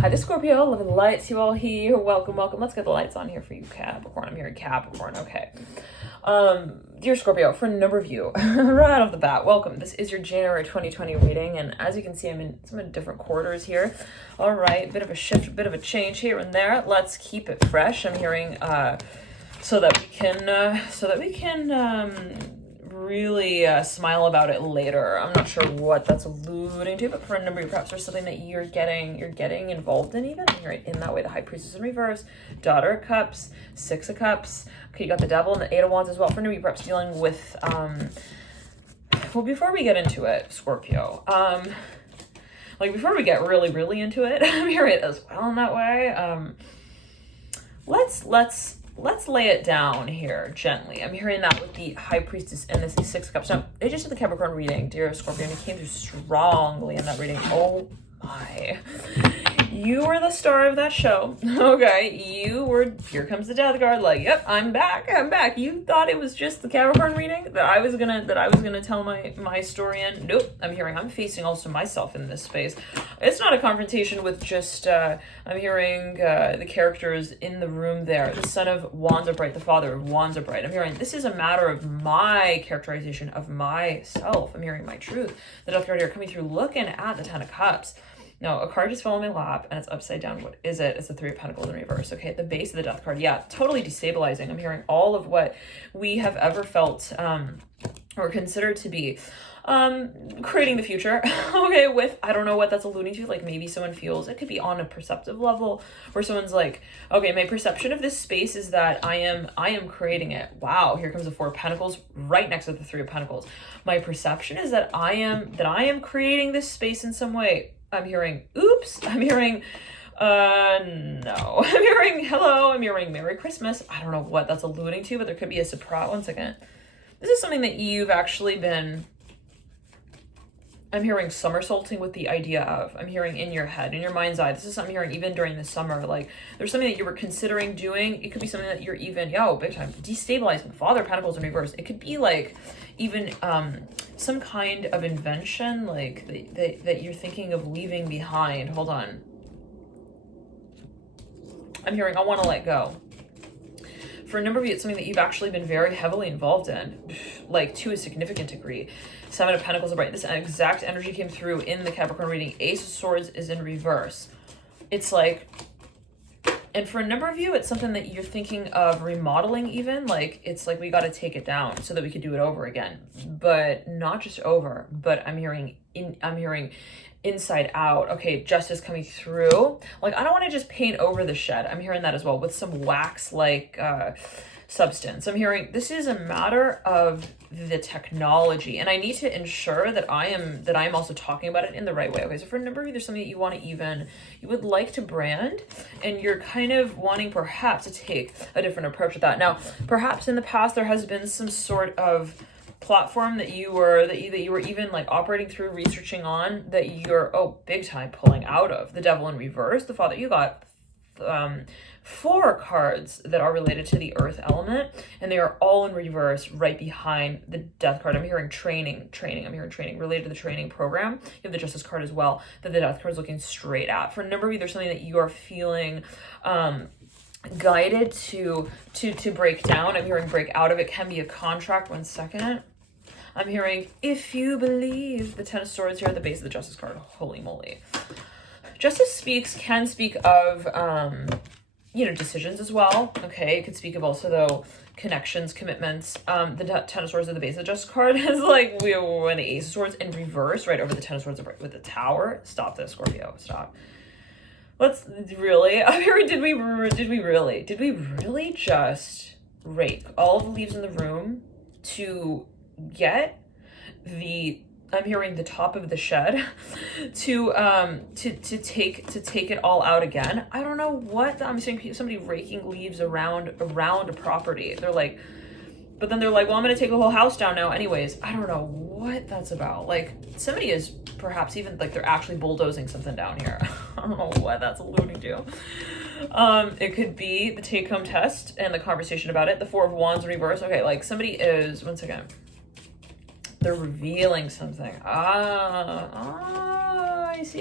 Hi, this is Scorpio. Loving the lights. You all here. Welcome, welcome. Let's get the lights on here for you, Capricorn. I'm hearing Capricorn. Okay. Dear Scorpio, for a number of you, right off the bat, welcome. This is your January 2020 reading, and as you can see, I'm in some different quarters here. All right, bit of a shift, a bit of a change here and there. Let's keep it fresh. I'm hearing so that we can really smile about it later. I'm not sure what that's alluding to, but for a number of you, perhaps there's something that you're getting involved in even. You're in that way. The High Priestess in reverse, Daughter of Cups, Six of Cups. Okay, you got the Devil and the Eight of Wands as well. For a number of you, perhaps dealing with, well, before we get into it, Scorpio, like before we get really into it, I'm hearing it as well in that way. Let's lay it down here gently. I'm hearing that with the High Priestess and the Six of Cups. Now, I just did the Capricorn reading, dear Scorpio, and it came through strongly in that reading. Oh my. You were the star of that show. Okay, here comes the Death card, like, yep, I'm back. You thought it was just the Capricorn reading that I was gonna tell my story in. Nope, I'm facing also myself in this space. It's not a confrontation with just, I'm hearing the characters in the room there. The Son of Wands are bright, the Father of Wands are bright. I'm hearing this is a matter of my characterization of myself. I'm hearing my truth. The Death card here coming through, looking at the Ten of Cups. No, a card just fell in my lap and it's upside down. What is it? It's the Three of Pentacles in reverse. Okay, at the base of the Death card. Yeah, totally destabilizing. I'm hearing all of what we have ever felt or considered to be creating the future. Okay, with, I don't know what that's alluding to. Like maybe someone feels, it could be on a perceptive level where someone's like, okay, my perception of this space is that I am creating it. Wow, here comes the Four of Pentacles right next to the Three of Pentacles. My perception is that I am creating this space in some way. I'm hearing, oops. I'm hearing, no. I'm hearing, hello. I'm hearing Merry Christmas. I don't know what that's alluding to, but there could be a surprise. One second. This is something that you've actually been, I'm hearing somersaulting with the idea of. I'm hearing in your head, in your mind's eye. This is something I'm hearing even during the summer. Like there's something that you were considering doing. It could be something that you're even, big time, destabilizing. Father of Pentacles in reverse. It could be like even some kind of invention like that you're thinking of leaving behind. Hold on. I'm hearing, I want to let go. For a number of you, it's something that you've actually been very heavily involved in, like to a significant degree. Seven of Pentacles are bright. This exact energy came through in the Capricorn reading. Ace of Swords is in reverse. It's like, and for a number of you, it's something that you're thinking of remodeling even. Like, it's like, we got to take it down so that we could do it over again. But not just over, but I'm hearing inside out. Okay, justice coming through. Like, I don't want to just paint over the shed. I'm hearing that as well with some wax-like substance. I'm hearing this is a matter of the technology, and I need to ensure that I am also talking about it in the right way. Okay, so for a number of you, there's something that you want to you would like to brand, and you're kind of wanting perhaps to take a different approach with that. Now, perhaps in the past there has been some sort of platform that you were even like operating through, researching on, that you're big time pulling out of. The Devil in reverse, the Father. You got 4 cards that are related to the earth element, and they are all in reverse right behind the Death card. I'm hearing training. I'm hearing training related to the training program. You have the Justice card as well that the Death card is looking straight at. For a number of you, there's something that you are feeling guided to break down. I'm hearing break out of. It can be a contract. One second. I'm hearing, if you believe, the Ten of Swords here at the base of the Justice card. Holy moly. Justice can speak of, decisions as well. Okay, it could speak of also, though, connections, commitments. The Ten of Swords at the base of the Justice card is like, when the Ace of Swords in reverse, right over the Ten of Swords with the Tower. Stop this, Scorpio. Stop. Let's really, I'm hearing, did we really just rake all of the leaves in the room to get I'm hearing the top of the shed to take it all out again? I don't know what I'm seeing. Somebody raking leaves around a property. They're like, but then they're like, well, I'm going to take the whole house down now anyways. I don't know what that's about. Like somebody is perhaps even like they're actually bulldozing something down here. I don't know what that's alluding to. It could be the take-home test and the conversation about it. The Four of Wands in reverse. Okay, like somebody is, one second. They're revealing something. I see.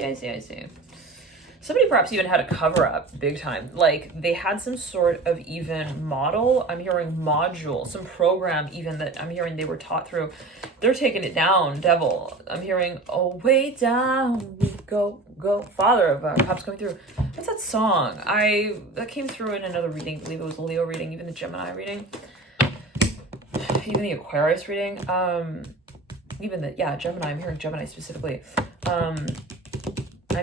somebody perhaps even had a cover up big time. Like they had some sort of even model, I'm hearing module, some program even that I'm hearing they were taught through. They're taking it down, devil. I'm hearing, oh, way down we go, go. Father of Cups coming through. What's that song? That came through in another reading. I believe it was a Leo reading, even the Gemini reading, even the Aquarius reading. Even the, yeah, Gemini. I'm hearing Gemini specifically. I'm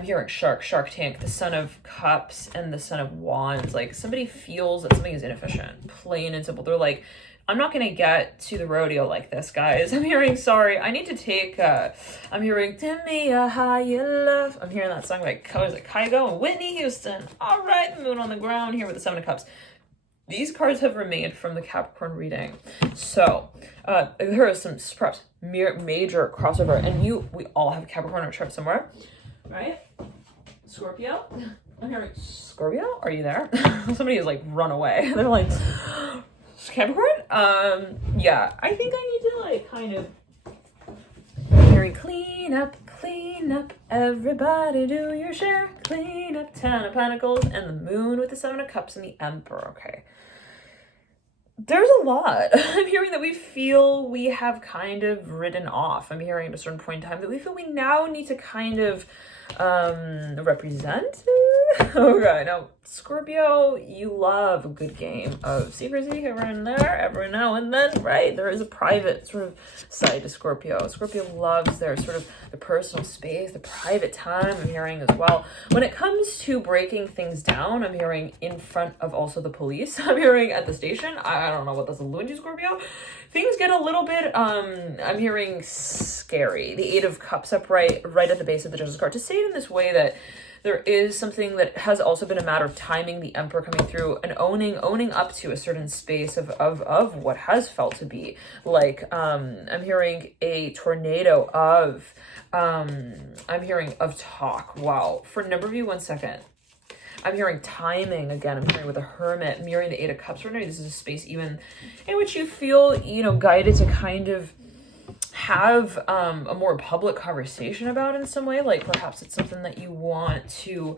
hearing Shark Tank, the Son of Cups and the Son of Wands. Like somebody feels that something is inefficient, plain and simple. They're like, I'm not going to get to the rodeo like this, guys. I'm hearing, sorry, I need to take, I'm hearing, tell me how you love. I'm hearing that song by, was it Kygo and Whitney Houston. All right, the moon on the ground here with the Seven of Cups. These cards have remained from the Capricorn reading. So, there are some perhaps major crossover. And we all have Capricorn on our chart somewhere, right? Scorpio? I'm hearing, Scorpio? Are you there? Somebody has like run away. They're like, Capricorn? Yeah, I think I need to like kind of, I'm hearing clean up, everybody do your share, clean up, 10 of Pentacles, and the moon with the 7 of Cups and the Emperor, okay. There's a lot. I'm hearing that we feel we have kind of ridden off. I'm hearing at a certain point in time that we feel we now need to kind of represent. Okay, now Scorpio, you love a good game of secrecy here and there, every now and then, right? There is a private sort of side to Scorpio. Scorpio loves their sort of the personal space, the private time, I'm hearing as well. When it comes to breaking things down, I'm hearing in front of also the police. I'm hearing at the station. I don't know what that's alluding to, Scorpio. Things get a little bit, I'm hearing scary. The 8 of Cups upright, right at the base of the Justice card. To say it in this way that there is something that has also been a matter of timing, the Emperor coming through and owning up to a certain space of what has felt to be like, I'm hearing a tornado of, I'm hearing of talk. Wow. For a number of you, 1 second. I'm hearing timing again. I'm hearing with a Hermit, mirroring the 8 of Cups. Right, this is a space even in which you feel, guided to kind of have a more public conversation about in some way. Like perhaps it's something that you want to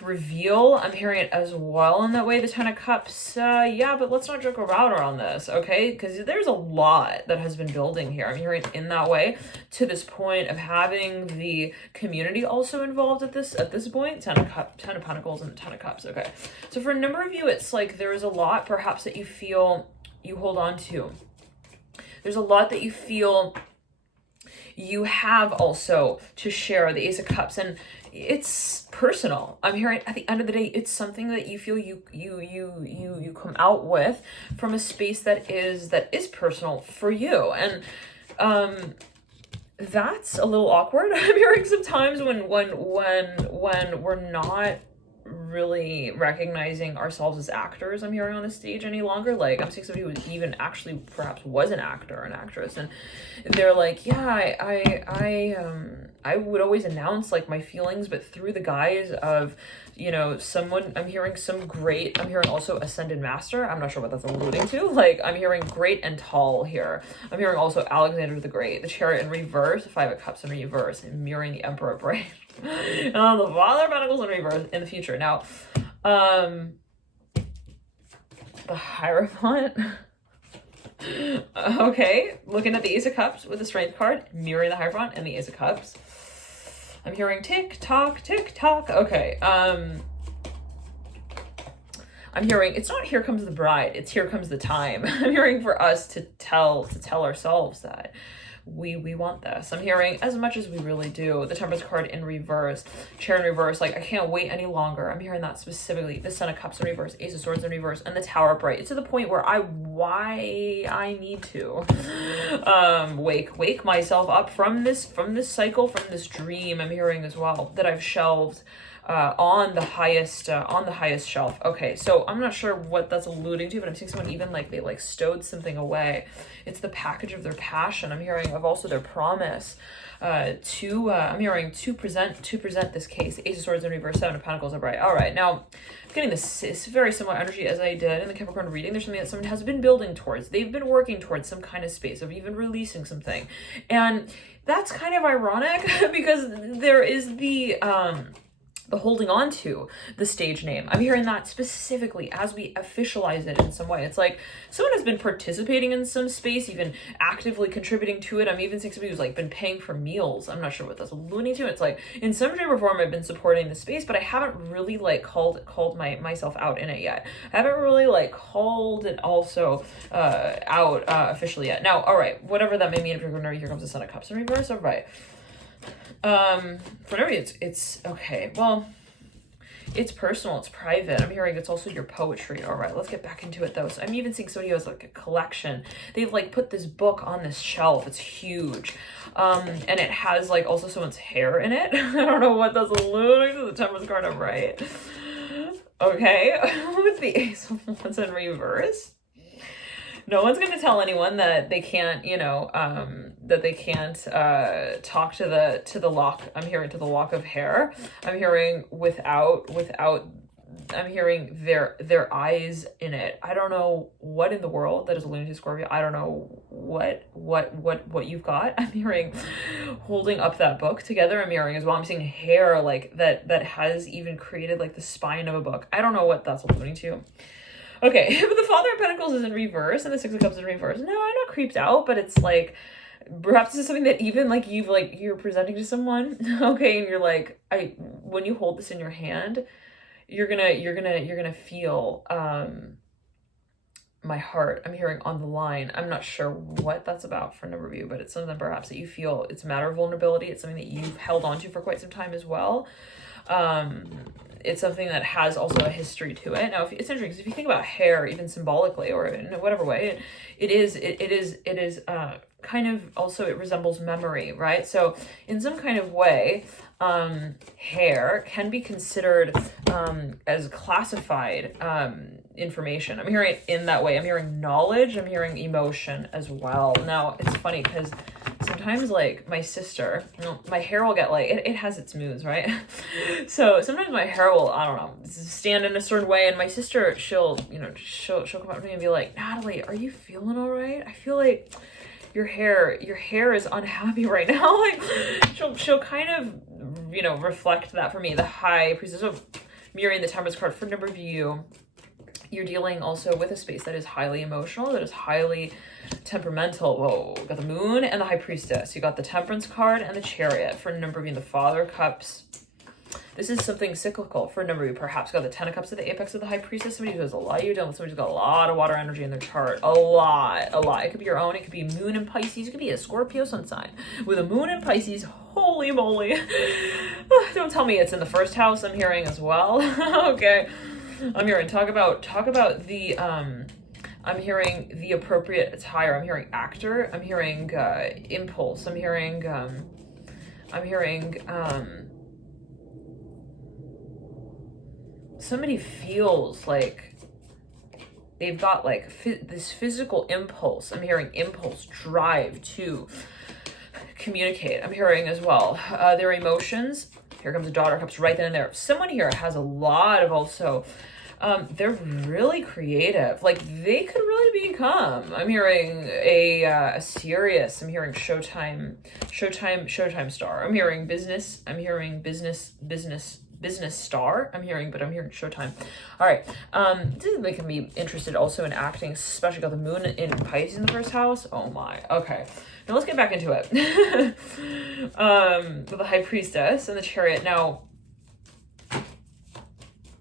reveal. I'm hearing it as well in that way. The 10 of Cups, yeah, but let's not joke around this, okay? Because there's a lot that has been building here. I'm hearing it in that way to this point of having the community also involved at this point. 10 of Pentacles and 10 of Cups. Okay, so for a number of you, it's like there is a lot perhaps that you feel you hold on to. There's a lot that you feel you have also to share, the Ace of Cups, and it's personal. I'm hearing at the end of the day, it's something that you feel you come out with from a space that is personal for you. And that's a little awkward. I'm hearing sometimes when we're not really recognizing ourselves as actors, I'm hearing on the stage any longer. Like I'm seeing somebody who even actually perhaps was an actor or an actress, and they're like, yeah, I would always announce like my feelings, but through the guise of, someone. I'm hearing I'm hearing also Ascended Master. I'm not sure what that's alluding to. Like I'm hearing great and tall here. I'm hearing also Alexander the Great, the Chariot in reverse, 5 of Cups in reverse, and mirroring the Emperor upright. The Father of Pentacles in reverse in the future. Now, the Hierophant. Okay, looking at the Ace of Cups with the Strength card, mirroring the Hierophant and the Ace of Cups. I'm hearing tick tock, tick tock. Okay, I'm hearing it's not here comes the bride, it's here comes the time. I'm hearing for us to tell ourselves that we want this. I'm hearing as much as we really do. The Temperance card in reverse, Chair in reverse, like I can't wait any longer. I'm hearing that specifically. The Son of Cups in reverse, Ace of Swords in reverse, and the Tower upright. It's to the point where I need to wake myself up from this cycle, from this dream. I'm hearing as well that I've shelved on the highest shelf. Okay, so I'm not sure what that's alluding to, but I'm seeing someone even like they like stowed something away. It's the package of their passion. I'm hearing of also their promise I'm hearing to present this case. Ace of Swords in reverse, 7 of Pentacles upright. All right, now I'm getting this very similar energy as I did in the Capricorn reading. There's something that someone has been building towards. They've been working towards some kind of space of even releasing something, and that's kind of ironic because there is the the holding on to the stage name. I'm hearing that specifically as we officialize it in some way. It's like someone has been participating in some space, even actively contributing to it. I'm even seeing somebody who's like been paying for meals. I'm not sure what that's alluding to. It's like in some shape or form I've been supporting the space, but I haven't really like called myself out in it yet. I haven't really like called it also out officially yet. Now, all right, whatever that may mean, if you're going to, here comes the Son of Cups in reverse. All right. For everybody, it's okay. Well, it's personal, it's private. I'm hearing it's also your poetry. All right, let's get back into it though. So I'm even seeing somebody who has like a collection. They've like put this book on this shelf. It's huge. And it has like also someone's hair in it. I don't know what that's alluding to. The Temperance card, I'm right. Okay, with the Ace of Wands in reverse. No one's going to tell anyone that they can't, you know, that they can't talk to the lock. I'm hearing to the lock of hair. I'm hearing without. I'm hearing their eyes in it. I don't know what in the world that is alluding to Scorpio. I don't know what you've got. I'm hearing holding up that book together. I'm hearing as well. I'm seeing hair like that has even created like the spine of a book. I don't know what that's alluding to. Okay, but the Father of Pentacles is in reverse and the Six of Cups is in reverse. No, I'm not creeped out, but it's like, perhaps this is something that even like you're presenting to someone, okay, and you're like, when you hold this in your hand, you're gonna feel my heart. I'm hearing on the line. I'm not sure what that's about for a number of you, but it's something perhaps that you feel it's a matter of vulnerability. It's something that you've held on to for quite some time as well. It's something that has also a history to it. Now, it's interesting because if you think about hair, even symbolically or in whatever way, it is kind of also, it resembles memory, right? So in some kind of way, hair can be considered as classified information. I'm hearing it in that way. I'm hearing knowledge. I'm hearing emotion as well. Now, it's funny because sometimes like my sister, you know, my hair will get like, it has its moods, right? So sometimes my hair will, I don't know, stand in a certain way, and my sister, she'll come up to me and be like, Natalie, are you feeling all right? I feel like your hair is unhappy right now. Like she'll kind of, you know, reflect that for me. The High Priestess of mirroring the Temperance card for a number of you. You're dealing also with a space that is highly emotional, that is highly temperamental. Whoa, got the Moon and the High Priestess. You got the Temperance card and the Chariot for a number of you. The Father of Cups. This is something cyclical for a number of you. Perhaps got the Ten of Cups at the apex of the High Priestess. Somebody who has a lot you're dealing with. Somebody who's got a lot of water energy in their chart. A lot. It could be your own. It could be Moon in Pisces. It could be a Scorpio sun sign. With a Moon in Pisces, holy moly. Don't tell me it's in the first house. I'm hearing as well. Okay. I'm hearing talk about the I'm hearing the appropriate attire. I'm hearing actor. I'm hearing impulse. I'm hearing somebody feels like they've got like this physical impulse. I'm hearing impulse, drive to communicate. I'm hearing as well their emotions. Here comes the Daughter of Cups right then and there. Someone here has a lot of also, they're really creative. Like they could really become, I'm hearing a serious, I'm hearing Showtime star. I'm hearing business. I'm hearing business star. I'm hearing Showtime. All right. They can be interested also in acting, especially got the Moon in Pisces in the first house. Oh my. Okay. Now let's get back into it. With the High Priestess and the Chariot. Now,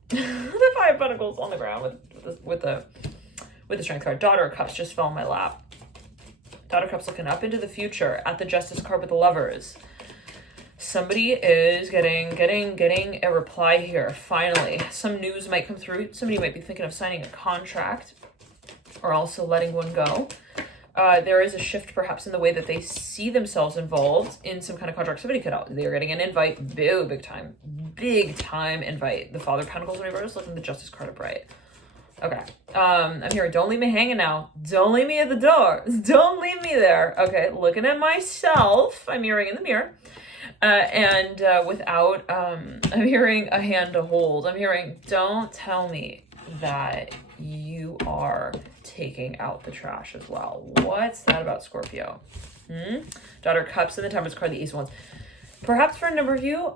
the Five of Pentacles on the ground with the Strength card. Daughter of Cups just fell in my lap. Daughter of Cups looking up into the future at the Justice card with the Lovers. Somebody is getting a reply here. Finally, some news might come through. Somebody might be thinking of signing a contract or also letting one go. There is a shift perhaps in the way that they see themselves involved in some kind of contract. Somebody could, they're getting an invite, big time invite. The Father of Pentacles in reverse, looking at the Justice card upright. Okay. I'm hearing, don't leave me hanging now. Don't leave me at the door. Don't leave me there. Okay. Looking at myself. I'm hearing in the mirror. Without, I'm hearing a hand to hold. I'm hearing, don't tell me that you are taking out the trash as well. What's that about, Scorpio? Daughter of Cups and the Temperance card, the Ace of Wands. Perhaps for a number of you,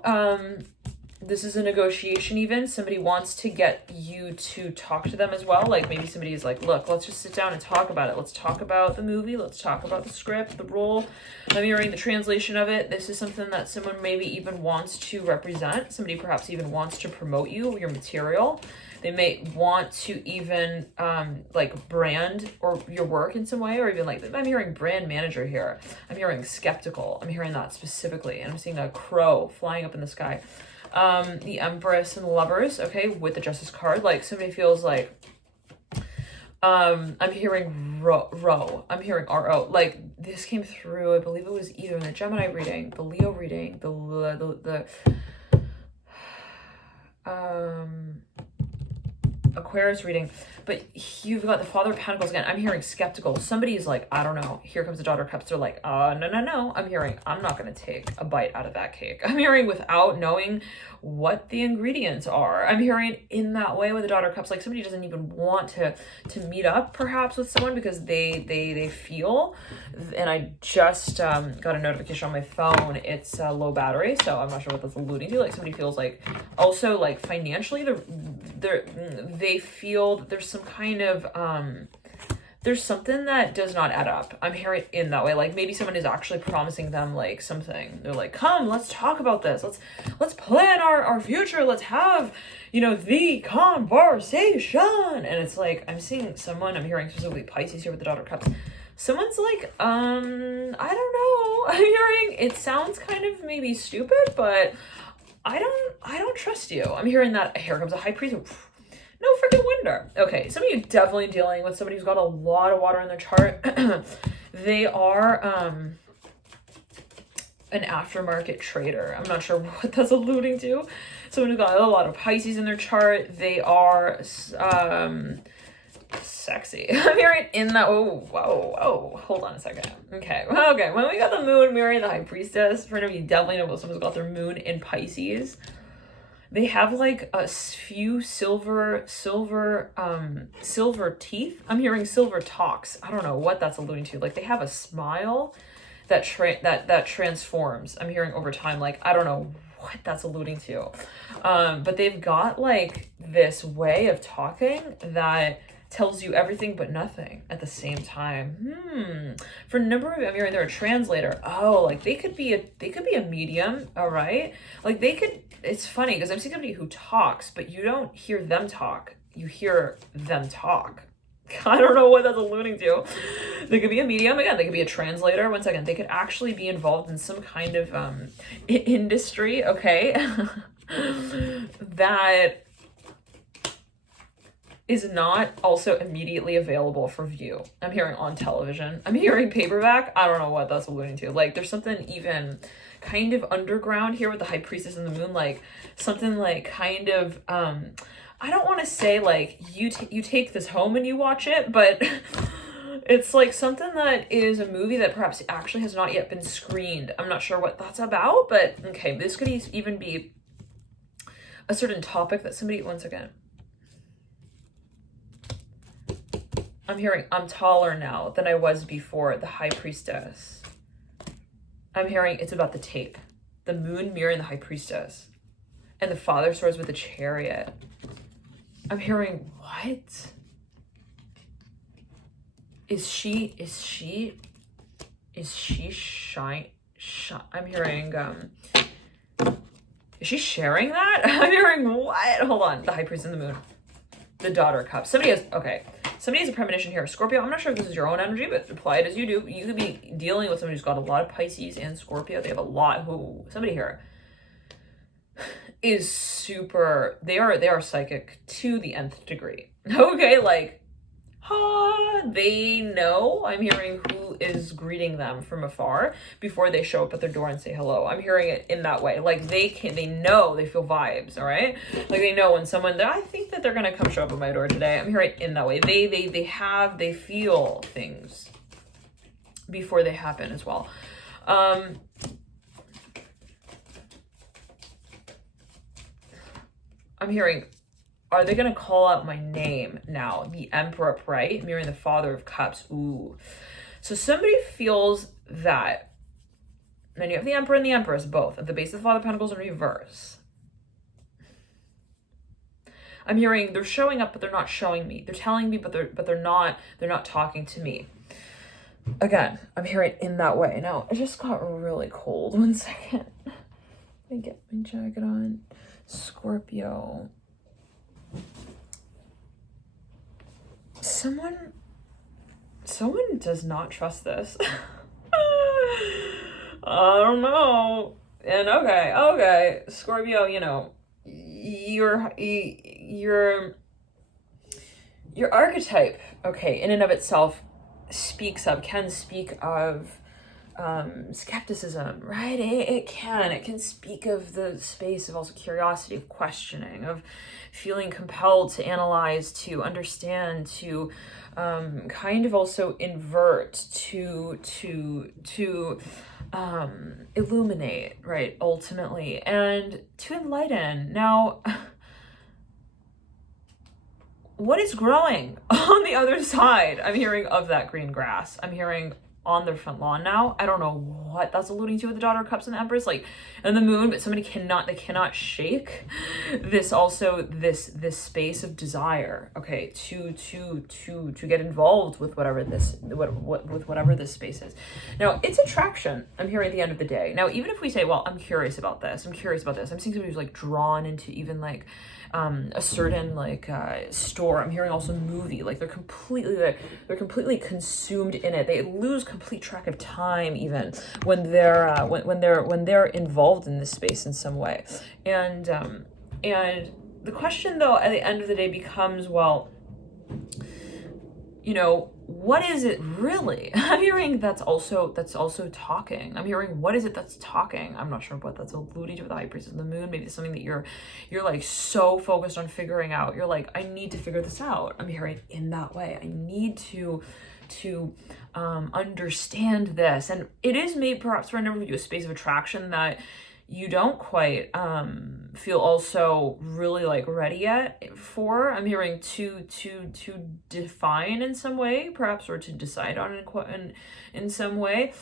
this is a negotiation even. Somebody wants to get you to talk to them as well. Like maybe somebody is like, look, let's just sit down and talk about it. Let's talk about the movie. Let's talk about the script, the role. I'm hearing the translation of it. This is something that someone maybe even wants to represent. Somebody perhaps even wants to promote you, your material. They may want to even like brand or your work in some way, or even like, I'm hearing brand manager here. I'm hearing skeptical. I'm hearing that specifically. And I'm seeing a crow flying up in the sky. The Empress and Lovers, okay, with the Justice card. Like somebody feels like, I'm hearing Ro. I'm hearing RO. Like this came through, I believe it was either in the Gemini reading, the Leo reading, the Aquarius reading, but you've got the Father of Pentacles again. I'm hearing skeptical. Somebody's like, I don't know. Here comes the Daughter of Cups. They're like, no. I'm hearing, I'm not going to take a bite out of that cake. I'm hearing without knowing what the ingredients are. I'm hearing in that way with the Daughter of Cups, like somebody doesn't even want to meet up perhaps with someone because they feel, and I just got a notification on my phone. It's low battery, so I'm not sure what that's alluding to. Like somebody feels like also like financially they feel that there's some kind of there's something that does not add up. I'm hearing in that way. Like maybe someone is actually promising them like something. They're like, come, let's talk about this. Let's plan our future. Let's have, you know, the conversation. And it's like, I'm seeing someone, I'm hearing specifically Pisces here with the Daughter of Cups. Someone's like, I don't know. I'm hearing, it sounds kind of maybe stupid, but I don't trust you. I'm hearing that here comes a High Priest. No freaking wonder. Okay, some of you definitely dealing with somebody who's got a lot of water in their chart. They are an aftermarket trader. I'm not sure what that's alluding to. Someone who's got a lot of Pisces in their chart. They are sexy. I'm hearing in that. Whoa. Hold on a second. Okay. When we got the Moon mirroring the High Priestess, for you definitely know someone's got their Moon in Pisces. They have like a few silver teeth. I'm hearing silver talks. I don't know what that's alluding to. Like they have a smile that transforms. I'm hearing over time. Like I don't know what that's alluding to. But they've got like this way of talking that tells you everything but nothing at the same time. For a number of, I'm hearing they're a translator. Oh, like they could be a medium, all right? Like they could, it's funny because I'm seeing somebody who talks, but you don't hear them talk. You hear them talk. I don't know what that's alluding to. They could be a medium, again, they could be a translator. One second, they could actually be involved in some kind of industry, okay? That is not also immediately available for view. I'm hearing on television. I'm hearing paperback. I don't know what that's alluding to. Like there's something even kind of underground here with the High Priestess and the Moon, like something like kind of, I don't want to say like you take this home and you watch it, but it's like something that is a movie that perhaps actually has not yet been screened. I'm not sure what that's about, but okay, this could even be a certain topic that somebody, once again, I'm hearing I'm taller now than I was before, the High Priestess. I'm hearing it's about the tape. The Moon mirroring the High Priestess. And the Father of Swords with the Chariot. I'm hearing, what? Is she shine? I'm hearing, is she sharing that? I'm hearing what? Hold on, the High Priest and the Moon. The Daughter of Cups. Somebody has a premonition here. Scorpio, I'm not sure if this is your own energy, but apply it as you do. You could be dealing with somebody who's got a lot of Pisces and Scorpio. They have a lot somebody here is super, they are psychic to the nth degree. Okay, like, they know. I'm hearing who is greeting them from afar before they show up at their door and say hello. I'm hearing it in that way. Like they know, they feel vibes, all right? Like they know when someone, I think that they're gonna come show up at my door today. I'm hearing it in that way. They feel things before they happen as well. I'm hearing, are they going to call out my name now? The Emperor, right? Mirroring the Father of Cups. Ooh. So somebody feels that. Then you have the Emperor and the Empress, both. At the base of the Father of Pentacles in reverse. I'm hearing they're showing up, but they're not showing me. They're telling me, but they're not talking to me. Again, I'm hearing in that way. Now, it just got really cold. 1 second. Let me get my jacket on. Scorpio. Someone does not trust this. I don't know. And okay, Scorpio, you know, your archetype, okay, in and of itself can speak of skepticism, right? It can speak of the space of also curiosity, of questioning, of feeling compelled to analyze, to understand, to kind of also invert, to illuminate, right, ultimately, and to enlighten. Now, what is growing on the other side? I'm hearing of that green grass. I'm hearing on their front lawn now. I don't know what that's alluding to with the Daughter of Cups and the Empress, like, and the Moon, but they cannot shake this space of desire, okay, to get involved with whatever this space is. Now, it's attraction, I'm hearing at the end of the day. Now, even if we say, well, I'm curious about this, I'm seeing somebody who's like drawn into even like a certain like store. I'm hearing also movie, like they're completely consumed in it. They lose complete track of time even when they're when they're involved in this space in some way. And the question though at the end of the day becomes, well, you know, what is it really? I'm hearing that's also talking. I'm hearing, what is it that's talking? I'm not sure what that's alluding to with the High Priestess and the Moon. Maybe it's something that you're like so focused on figuring out. You're like, I need to figure this out. I'm hearing in that way. I need to understand this. And it is made perhaps for a number of you a space of attraction that you don't quite feel also really like ready yet for. I'm hearing to define in some way, perhaps, or to decide on in some way,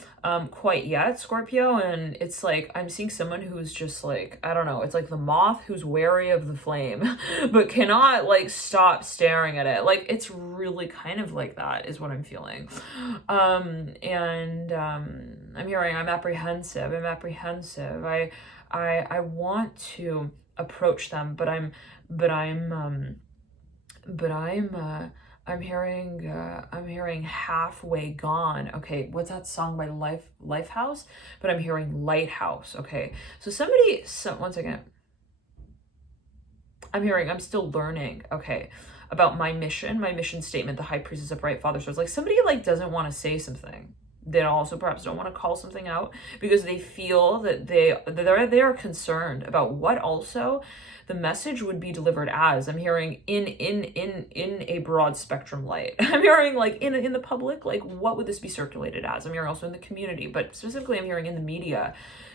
quite yet, Scorpio. And it's like, I'm seeing someone who's just like, I don't know, it's like the moth who's wary of the flame, but cannot like stop staring at it. Like, it's really kind of like that is what I'm feeling. I'm hearing I'm apprehensive. I want to approach them, but I'm hearing halfway gone. Okay, what's that song by Lifehouse? But I'm hearing lighthouse. Okay, so once again, I'm hearing I'm still learning. Okay, about my mission statement, the High Priestess of Bright Father Swords. Like, somebody like doesn't want to say something. They also perhaps don't want to call something out because they feel that they are concerned about what also the message would be delivered as. I'm hearing in a broad spectrum light. I'm hearing like in the public, like what would this be circulated as? I'm hearing also in the community, but specifically I'm hearing in the media.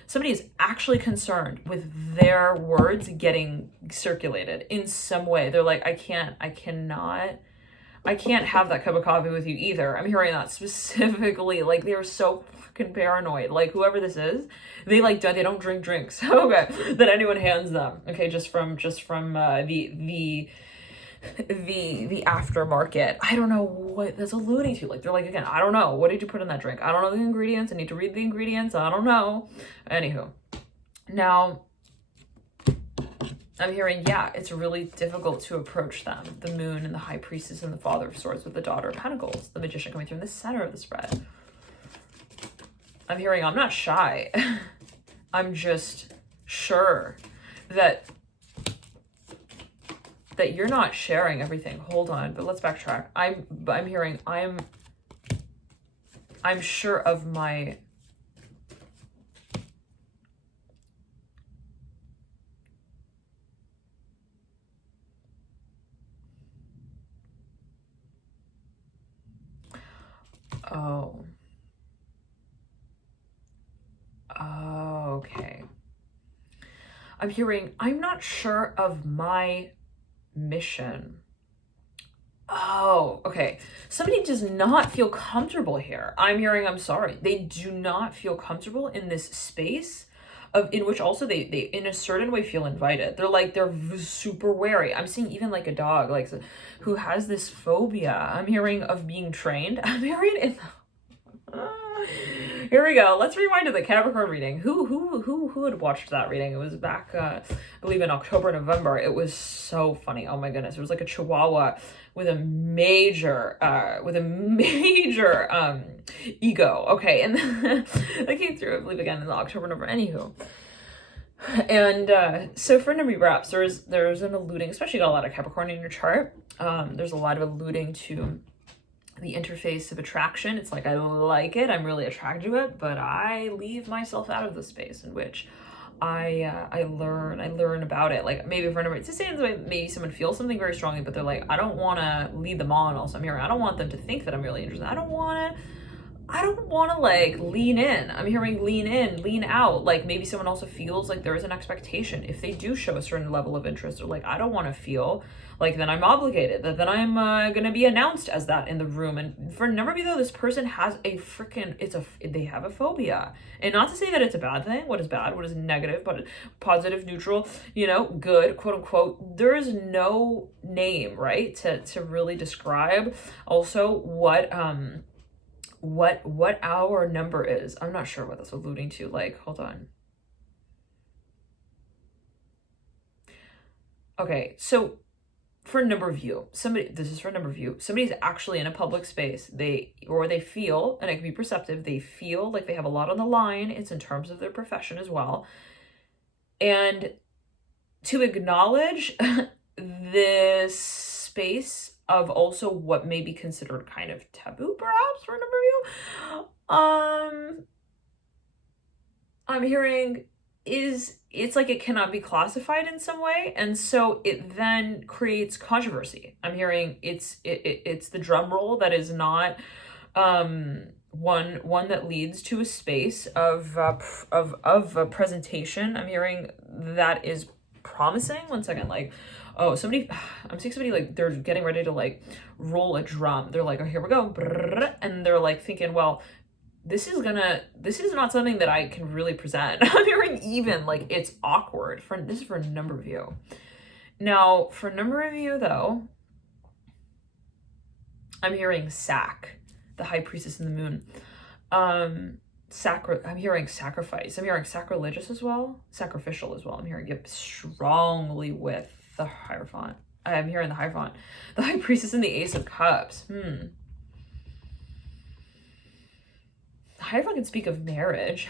Somebody is actually concerned with their words getting circulated in some way. They're like, I can't have that cup of coffee with you either. I'm hearing that specifically, like they're so fucking paranoid. Like, whoever this is, they don't drink drinks, okay, that anyone hands them. Okay, just from the aftermarket. I don't know what that's alluding to. Like, they're like, again, I don't know. What did you put in that drink? I don't know the ingredients. I need to read the ingredients. I don't know. Anywho, now I'm hearing, yeah, it's really difficult to approach them. The Moon and the High Priestess and the Father of Swords with the Daughter of Pentacles. The Magician coming through in the center of the spread. I'm hearing, I'm not shy. I'm just sure that you're not sharing everything. Hold on, but let's backtrack. I'm hearing, I'm sure of my... Oh. Okay. I'm hearing, I'm not sure of my mission. Oh, okay. Somebody does not feel comfortable here. I'm hearing, I'm sorry. They do not feel comfortable in this space in which also they in a certain way feel invited. They're like, they're super wary. I'm seeing even like a dog like who has this phobia, I'm hearing, of being trained. I'm hearing here we go. Let's rewind to the Capricorn reading. Who had watched that reading? It was back, I believe in October, November. It was so funny. Oh my goodness. It was like a Chihuahua with a major ego. Okay. And that came through, I believe, again in the October, November. Anywho. And so for number reps, there's an alluding, especially got a lot of Capricorn in your chart. There's a lot of alluding to the interface of attraction. It's like, I like it, I'm really attracted to it, but I leave myself out of the space in which I learn about it. Like maybe for a number, it's the same way maybe someone feels something very strongly, but they're like, I don't want to lead them on. Also, I'm here, I don't want them to think that I'm really interested. I don't want to like lean in. I'm hearing lean in, lean out. Like maybe someone also feels like there is an expectation if they do show a certain level of interest, or like, I don't want to feel like then I'm obligated, that then I'm gonna be announced as that in the room. And for a number of you though, this person has a freaking, they have a phobia. And not to say that it's a bad thing, what is bad, what is negative, but positive, neutral, you know, good, quote unquote. There is no name, right, to really describe also what our number is. I'm not sure what that's alluding to. Like, hold on. Okay, so for a number of you, somebody's actually in a public space. They feel, and it can be perceptive, they feel like they have a lot on the line. It's in terms of their profession as well. And to acknowledge this space of also what may be considered kind of taboo, perhaps, for a number of you. I'm hearing it's like it cannot be classified in some way, and so it then creates controversy. I'm hearing it's the drum roll that is not one that leads to a space of a presentation. I'm hearing that is promising. One second, like, oh, I'm seeing somebody like they're getting ready to like roll a drum. They're like, oh, here we go, and they're like thinking, well, this is not something that I can really present. I'm hearing even like it's awkward. This is for a number of you. Now, for a number of you though, I'm hearing sack, the high priestess in the moon. I'm hearing sacrifice. I'm hearing sacrilegious as well, sacrificial as well. I'm hearing it strongly with the Hierophant. I'm hearing the Hierophant, the high priestess and the Ace of Cups. Hierophant can speak of marriage.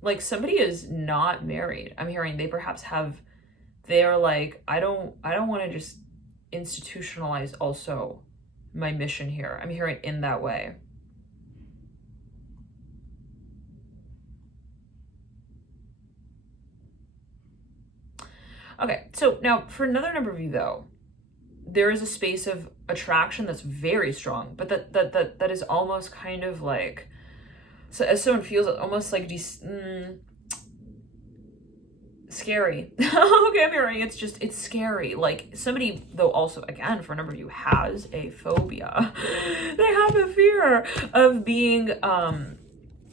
Like somebody is not married. I'm hearing they perhaps they're like, I don't want to just institutionalize also my mission here. I'm hearing in that way. Okay, so now for another number of you though, there is a space of attraction that's very strong, but that is almost kind of like, so as someone feels it almost like scary. Okay, I'm hearing it's scary. Like somebody though also, again, for a number of you, has a phobia. They have a fear of being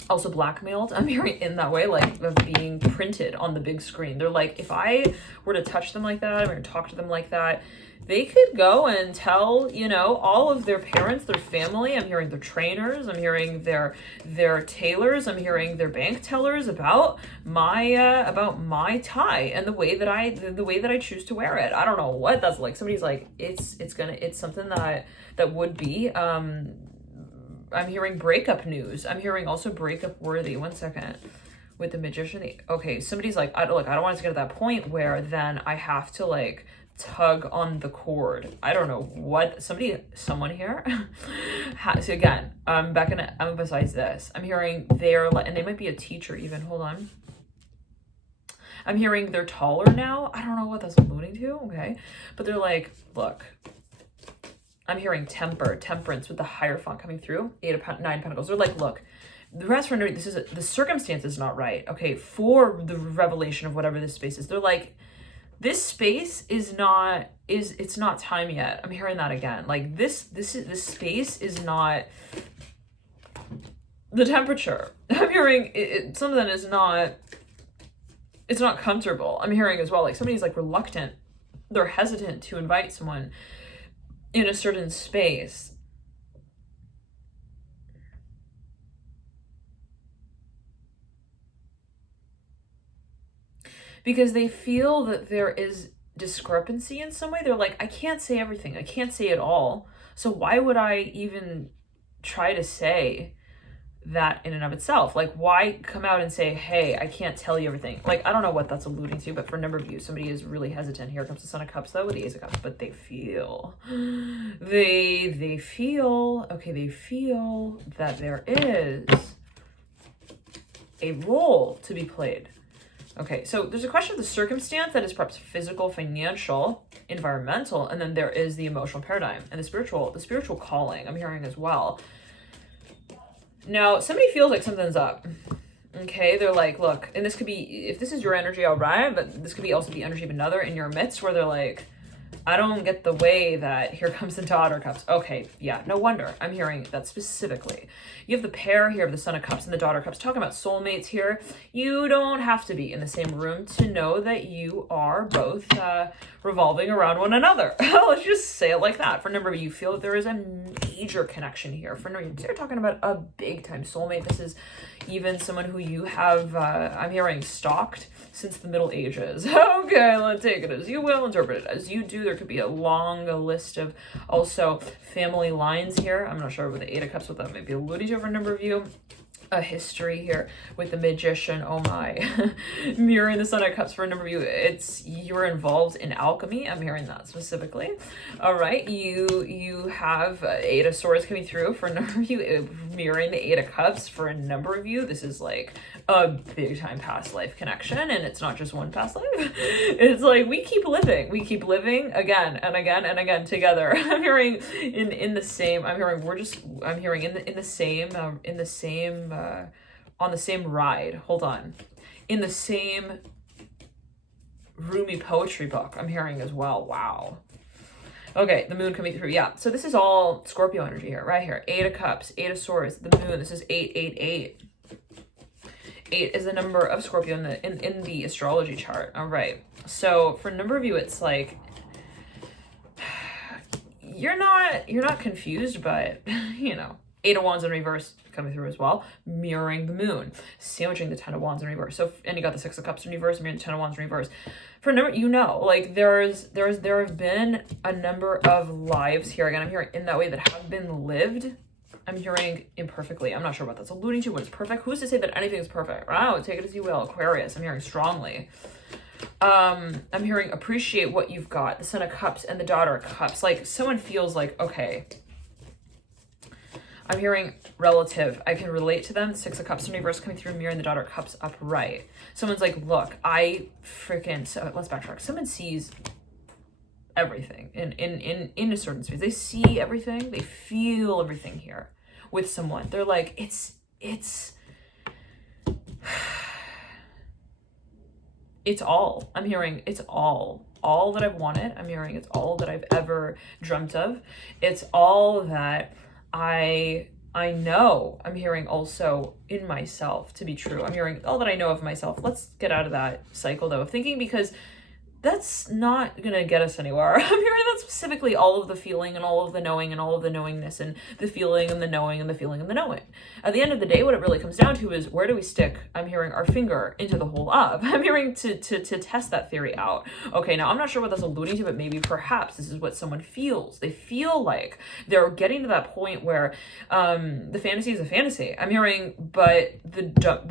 also blackmailed. I'm hearing in that way, like of being printed on the big screen. They're like, if I were to touch them like that, or talk to them like that, they could go and tell, you know, all of their parents, their family. I'm hearing their trainers. I'm hearing their tailors. I'm hearing their bank tellers about my tie and the way that I choose to wear it. I don't know what that's like. Somebody's like, it's something that would be. I'm hearing breakup news. I'm hearing also breakup worthy. One second. With the Magician. Okay, somebody's like, I don't want to get to that point where then I have to like tug on the cord. I don't know what someone here so again, I'm gonna emphasize this. I'm hearing and they might be a teacher even. Hold on. I'm hearing they're taller now. I don't know what that's alluding to. Okay, but they're like, look, I'm hearing temperance with the Hierophant coming through. 9 Pentacles. They're like, look, the rest for the circumstance is not right. Okay, for the revelation of whatever this space is. They're like, this space it's not time yet. I'm hearing that again. Like this space is not the temperature. I'm hearing something is not, it's not comfortable. I'm hearing as well, like somebody's like reluctant. They're hesitant to invite someone in a certain space. Because they feel that there is discrepancy in some way. They're like, I can't say everything. I can't say it all. So why would I even try to say that in and of itself? Like, why come out and say, hey, I can't tell you everything? Like, I don't know what that's alluding to, but for a number of you, somebody is really hesitant. Here comes the Son of Cups, though, with the Ace of Cups, but they feel, they feel that there is a role to be played. Okay, so there's a question of the circumstance that is perhaps physical, financial, environmental, and then there is the emotional paradigm and the spiritual calling I'm hearing as well. Now, somebody feels like something's up. Okay, they're like, look, and this could be, if this is your energy, all right, but this could be also the energy of another in your midst where they're like, I don't get the way that here comes the Daughter of Cups. Okay, yeah, no wonder. I'm hearing that specifically. You have the pair here of the Son of Cups and the Daughter of Cups. Talking about soulmates here. You don't have to be in the same room to know that you are both revolving around one another. Let's just say it like that. For a number of you, feel that there is a major connection here. For a number of you, you're talking about a big time soulmate. This is even someone who you have, I'm hearing, stalked since the Middle Ages. Okay, let's take it as you will, interpret it as you do. There could be a long list of also family lines here. I'm not sure with the Eight of Cups what that might be alluding to for a number of you. A history here with the Magician. Oh my. Mirroring the Son of Cups for a number of you. You're involved in alchemy. I'm hearing that specifically. All right. You have Eight of Swords coming through for a number of you. Mirroring the Eight of Cups for a number of you. This is like a big time past life connection, and it's not just one past life. It's like we keep living again and again and again together. I'm hearing in the same. I'm hearing in the same on the same ride. Hold on, in the same Rumi poetry book. I'm hearing as well. Wow. Okay, the moon coming through. Yeah. So this is all Scorpio energy here, right here. Eight of Cups, Eight of Swords, the moon. This is 888. 8 is the number of Scorpio in the astrology chart. All right. So for a number of you, it's like you're not confused, but you know, Eight of Wands in reverse coming through as well, mirroring the moon, sandwiching the Ten of Wands in reverse. So, and you got the Six of Cups in reverse, mirroring the Ten of Wands in reverse. For a number, you know, like there have been a number of lives here. Again, I'm hearing in that way that have been lived. I'm hearing imperfectly. I'm not sure what that's alluding to. What is perfect? Who's to say that anything is perfect? Wow, take it as you will. Aquarius, I'm hearing strongly. I'm hearing appreciate what you've got. The Son of Cups and the Daughter of Cups. Like someone feels like, okay, I'm hearing relative. I can relate to them. Six of Cups in reverse coming through, mirroring the Daughter of Cups upright. Someone's like, look, so let's backtrack. Someone sees everything in a certain space. They see everything. They feel everything here with someone. They're like, it's all. I'm hearing it's all that I've wanted. I'm hearing it's all that I've ever dreamt of. It's all that I know. I'm hearing also in myself to be true. I'm hearing all that I know of myself. Let's get out of that cycle though of thinking, because that's not gonna get us anywhere. I'm hearing that specifically all of the feeling and all of the knowing and all of the knowingness and the feeling and the knowing and the feeling and the knowing. At the end of the day, what it really comes down to is where do we stick, I'm hearing, our finger into the hole of. I'm hearing to test that theory out. Okay, now I'm not sure what that's alluding to, but maybe perhaps this is what someone feels. They feel like they're getting to that point where the fantasy is a fantasy. I'm hearing, but the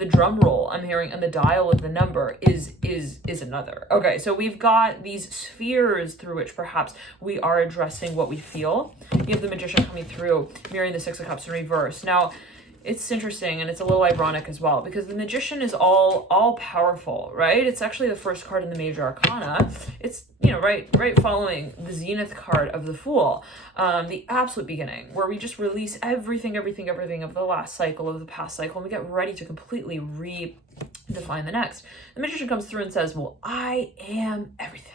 drum roll I'm hearing and the dial of the number is another. Okay, so we've got these spheres through which perhaps we are addressing what we feel. You have the Magician coming through, mirroring the Six of Cups in reverse. Now, it's interesting and it's a little ironic as well, because the Magician is all powerful, right? It's actually the first card in the major arcana. It's, you know, right following the zenith card of the Fool, the absolute beginning, where we just release everything of the last cycle, of the past cycle, and we get ready to completely redefine the next. The Magician comes through and says, well, I am everything.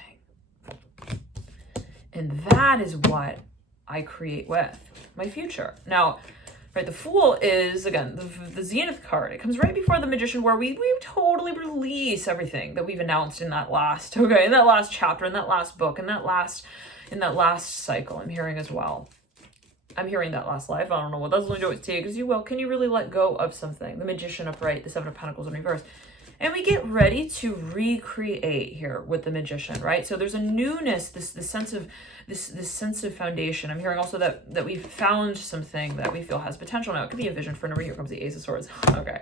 And that is what I create with my future. Now, right? The Fool is, again, the Zenith card. It comes right before the Magician, where we totally release everything that we've announced in that last, okay, in that last chapter, in that last book, in that last cycle. I'm hearing as well. I'm hearing that last life. I don't know what that's going to always take as you will. Can you really let go of something? The Magician upright, the Seven of Pentacles in reverse. And we get ready to recreate here with the Magician, right? So there's a newness, this sense of foundation. I'm hearing also that we've found something that we feel has potential now. It could be a vision for a number. Here comes the Ace of Swords. Okay.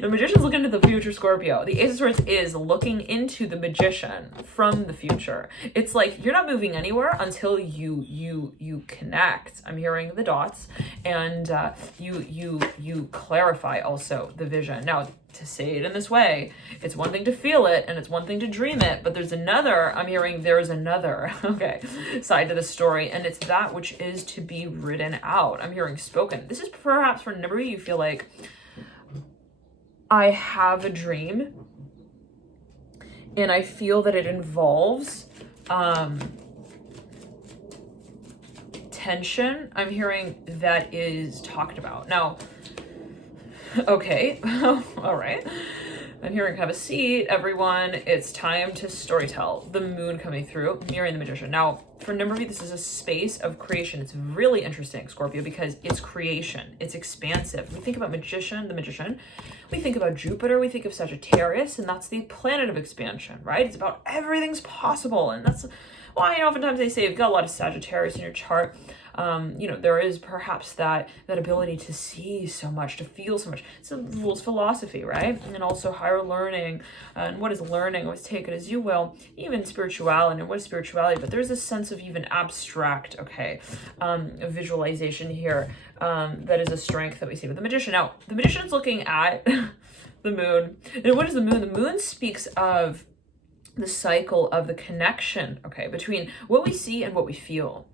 The Magician's looking into the future, Scorpio. The Ace of Swords is looking into the Magician from the future. It's like you're not moving anywhere until you connect. I'm hearing the dots, and you clarify also the vision. Now, to say it in this way, it's one thing to feel it and it's one thing to dream it, but there's another, I'm hearing there's another, okay, side to the story, and it's that which is to be written out. I'm hearing spoken. This is perhaps for a number of you feel like, I have a dream and I feel that it involves tension. I'm hearing that is talked about. Now, okay, all right. I'm hearing have a seat, everyone. It's time to storytell. The Moon coming through, mirroring the Magician. Now, for a number of you, this is a space of creation. It's really interesting, Scorpio, because it's creation. It's expansive. We think about the Magician. We think about Jupiter. We think of Sagittarius, and that's the planet of expansion, right? It's about everything's possible, and that's why oftentimes they say you've got a lot of Sagittarius in your chart. There is perhaps that ability to see so much, to feel so much. It's a rules philosophy, right? And also higher learning. And what is learning? Always take it as you will. Even spirituality. And what is spirituality? But there's a sense of even abstract, visualization here that is a strength that we see with the Magician. Now, the Magician's looking at the Moon. And what is the Moon? The Moon speaks of the cycle of the connection, between what we see and what we feel.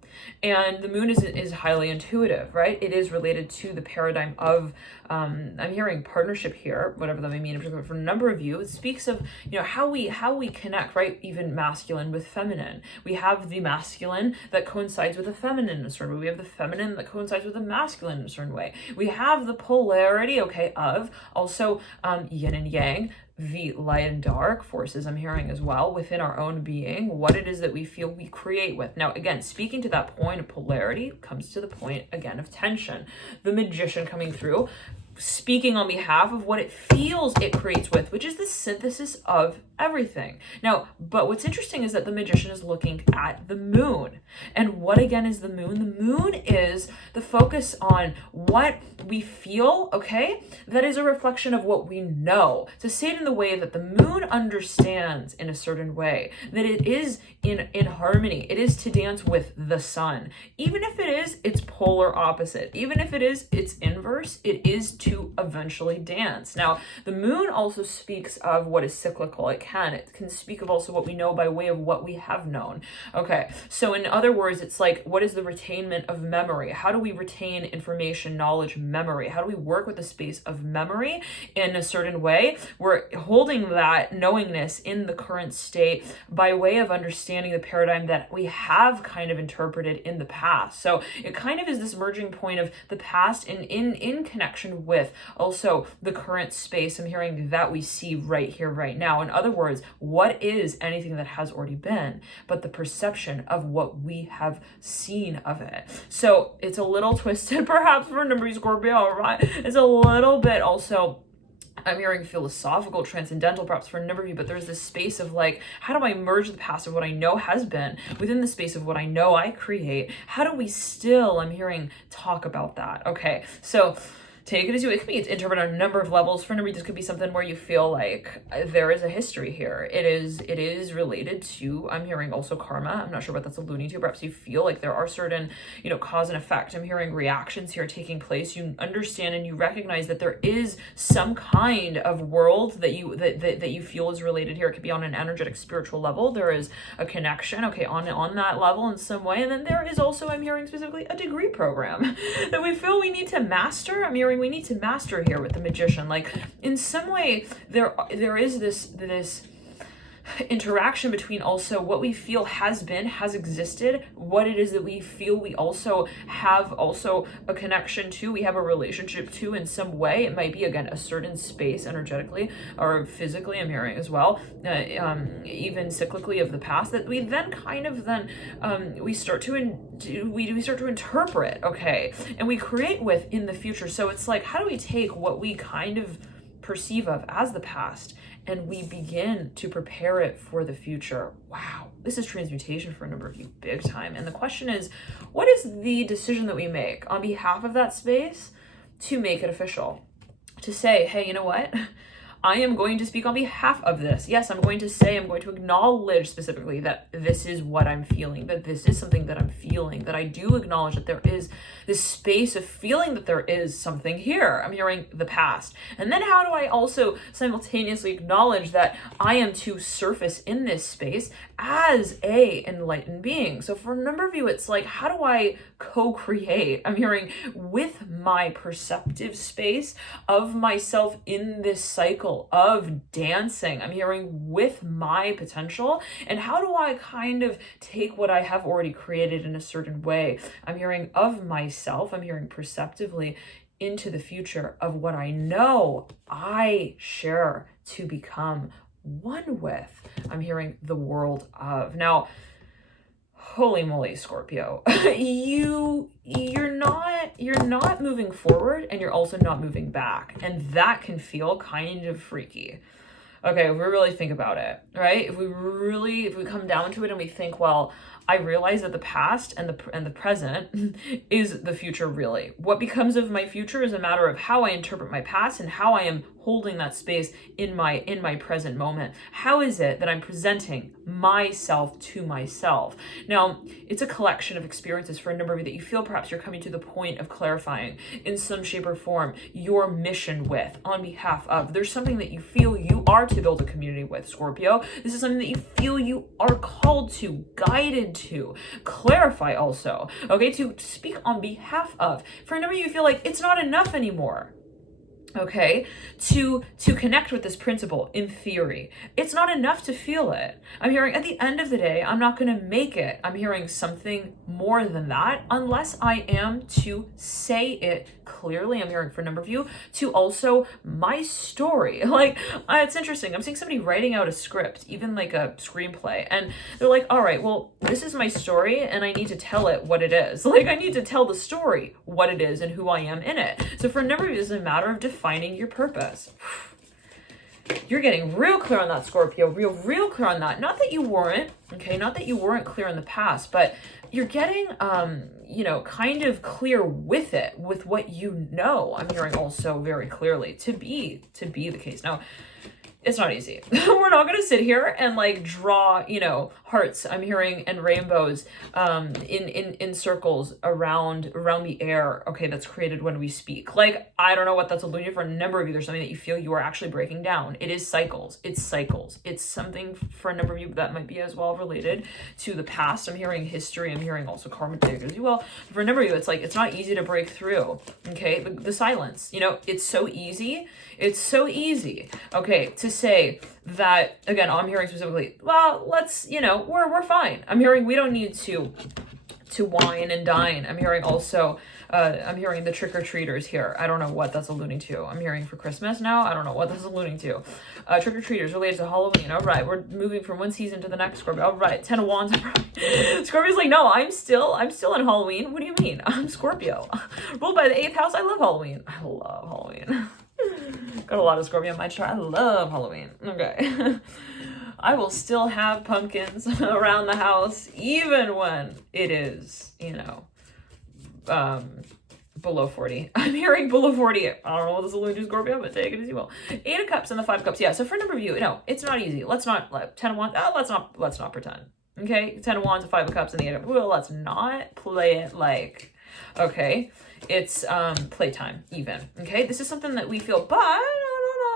And the Moon is highly intuitive, right? It is related to the paradigm of, I'm hearing partnership here, whatever that may mean, in particular for a number of you. It speaks of, how we connect, right? Even masculine with feminine. We have the masculine that coincides with the feminine in a certain way. We have the feminine that coincides with the masculine in a certain way. We have the polarity, of also yin and yang, the light and dark forces I'm hearing as well within our own being, what it is that we feel we create with. Now, again, speaking to that point of polarity comes to the point, again, of tension. The Magician coming through, speaking on behalf of what it feels it creates with, which is the synthesis of everything. Now, but what's interesting is that the Magician is looking at the Moon. And what again is the Moon? The Moon is the focus on what we feel, that is a reflection of what we know. To say it in the way that the Moon understands in a certain way, that it is in harmony. It is to dance with the sun. Even if it is its polar opposite, even if it is its inverse, it is to eventually dance. Now, the Moon also speaks of what is cyclical. It can speak of also what we know by way of what we have known. So in other words, it's like, what is the retainment of memory? How do we retain information, knowledge, memory? How do we work with the space of memory in a certain way? We're holding that knowingness in the current state by way of understanding the paradigm that we have kind of interpreted in the past. So it kind of is this merging point of the past in connection with also the current space. I'm hearing that we see right here, right now. In other words, what is anything that has already been, but the perception of what we have seen of it. So it's a little twisted, perhaps for a number of Scorpio, right? It's a little bit also, I'm hearing philosophical, transcendental, perhaps for a number of you, but there's this space of like, how do I merge the past of what I know has been within the space of what I know I create? How do we still, I'm hearing, talk about that? So take it as you, it could be interpreted on a number of levels. For a number, this could be something where you feel like there is a history here. It is related to, I'm hearing also karma. I'm not sure what that's alluding to. Perhaps you feel like there are certain, cause and effect. I'm hearing reactions here taking place. You understand and you recognize that there is some kind of world that you feel is related here. It could be on an energetic, spiritual level. There is a connection, on that level in some way. And then there is also, I'm hearing specifically, a degree program that we feel we need to master. I'm hearing we need to master here with the Magician. Like in some way there is this interaction between also what we feel has been, has existed, what it is that we feel we also have also a connection to, we have a relationship to in some way. It might be, again, a certain space energetically or physically, I'm hearing as well, even cyclically of the past, that we then kind of we start to interpret, okay, and we create with in the future. So it's like, how do we take what we kind of perceive of as the past and we begin to prepare it for the future? Wow, this is transmutation for a number of you, big time. And the question is, what is the decision that we make on behalf of that space to make it official? To say, hey, you know what? I am going to speak on behalf of this. Yes, I'm going to acknowledge specifically that this is what I'm feeling, that this is something that I'm feeling, that I do acknowledge that there is this space of feeling that there is something here. I'm hearing the past. And then how do I also simultaneously acknowledge that I am to surface in this space as a enlightened being? So for a number of you, it's like, how do I co-create? I'm hearing with my perceptive space of myself in this cycle of dancing. I'm hearing with my potential, and how do I kind of take what I have already created in a certain way? I'm hearing of myself, I'm hearing perceptively into the future of what I know I share to become one with. I'm hearing the world of. Now, holy moly, Scorpio, you're not moving forward, and you're also not moving back, and that can feel kind of freaky. Okay, if we really think about it, right? If we come down to it and we think, well, I realize that the past and the present is the future. Really, what becomes of my future is a matter of how I interpret my past and how I am holding that space in my present moment. How is it that I'm presenting myself to myself? Now, it's a collection of experiences for a number of you that you feel perhaps you're coming to the point of clarifying in some shape or form your mission with, on behalf of. There's something that you feel you are to build a community with, Scorpio. This is something that you feel you are called to, guided to, clarify also, okay, to speak on behalf of. For a number of you, feel like it's not enough anymore, okay, to connect with this principle in theory. It's not enough to feel it. I'm hearing at the end of the day, I'm not going to make it. I'm hearing something more than that unless I am to say it clearly. I'm hearing for a number of you to also my story. Like, it's interesting. I'm seeing somebody writing out a script, even like a screenplay, and they're like, all right, well, this is my story and I need to tell it what it is. Like, I need to tell the story what it is and who I am in it. So for a number of you, it's a matter of defining your purpose. You're getting real clear on that, Scorpio, real clear on that. Not that you weren't, okay, not that you weren't clear in the past, but you're getting, kind of clear with it, with what you know. I'm hearing also very clearly to be the case. Now, it's not easy. We're not going to sit here and like draw, hearts, I'm hearing, and rainbows in circles around the air, okay, that's created when we speak. Like, I don't know what that's alluding to. For a number of you, there's something that you feel you are actually breaking down. It is cycles. It's something for a number of you that might be as well related to the past. I'm hearing history. I'm hearing also karmic figures as well. For a number of you, it's like, it's not easy to break through, okay? The silence, it's so easy. It's so easy, okay, to say that, again, I'm hearing specifically, well, let's, we're fine. I'm hearing we don't need to wine and dine. I'm hearing also, I'm hearing the trick-or-treaters here. I don't know what that's alluding to. I'm hearing for Christmas now. I don't know what that's alluding to. Trick-or-treaters related to Halloween. All right, we're moving from one season to the next, Scorpio. All right, 10 of Wands. Scorpio's like, no, I'm still in Halloween. What do you mean? I'm Scorpio. Ruled by the 8th house. I love Halloween. I love Halloween. Got a lot of Scorpio in my chart. I love Halloween. Okay. I will still have pumpkins around the house, even when it is, below 40. I'm hearing below 40. I don't know what this alluding to, Scorpio, but take it as you will. 8 of Cups and the 5 of Cups. Yeah, so for a number of you, it's not easy. Let's not, 10 of Wands, let's not pretend. Okay? 10 of Wands, 5 of Cups, and the 8 of, well, let's not play it like, okay, it's playtime even. Okay? This is something that we feel, but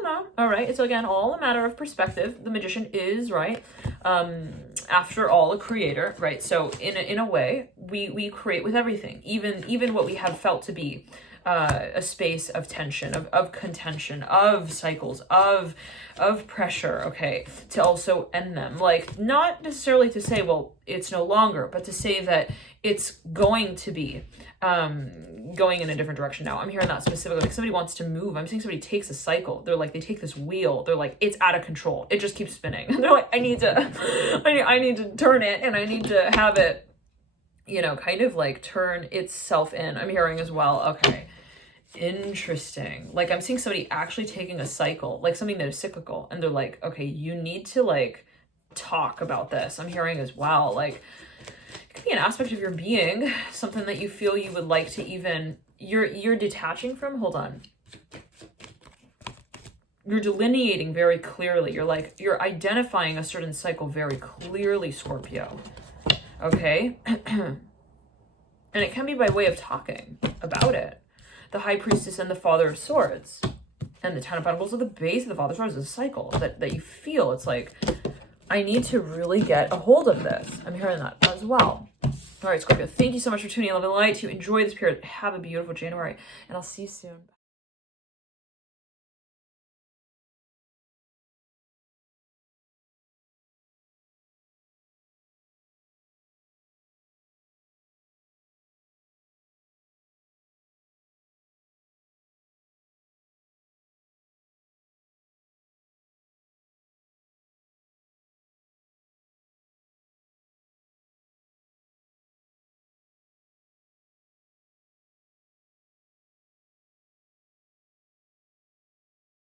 no. All right. It's again all a matter of perspective. The magician is, right, after all, a creator, right? So in a way, we create with everything, even what we have felt to be a space of tension, of contention, of cycles, of pressure, okay, to also end them. Like, not necessarily to say, well, it's no longer, but to say that it's going to be going in a different direction now. I'm hearing that specifically. Like, somebody wants to move. I'm seeing somebody takes a cycle. They're like, they take this wheel. They're like, it's out of control. It just keeps spinning. And they're like, I need to turn it, and I need to have it, you know, kind of like turn itself in. I'm hearing as well. Okay. Interesting. Like, I'm seeing somebody actually taking a cycle, like something that is cyclical, and they're like, okay, you need to like talk about this. I'm hearing as well, like, it could be an aspect of your being, something that you feel you would like to even, you're detaching from. Hold on. You're delineating very clearly. You're identifying a certain cycle very clearly, Scorpio. Okay? And it can be by way of talking about it. The High Priestess and the Father of Swords and the Ten of Pentacles at the base of the Father of Swords is a cycle that you feel. It's like, I need to really get a hold of this. I'm hearing that as well. All right, Scorpio, thank you so much for tuning in. Love and light to you. Enjoy this period. Have a beautiful January, and I'll see you soon.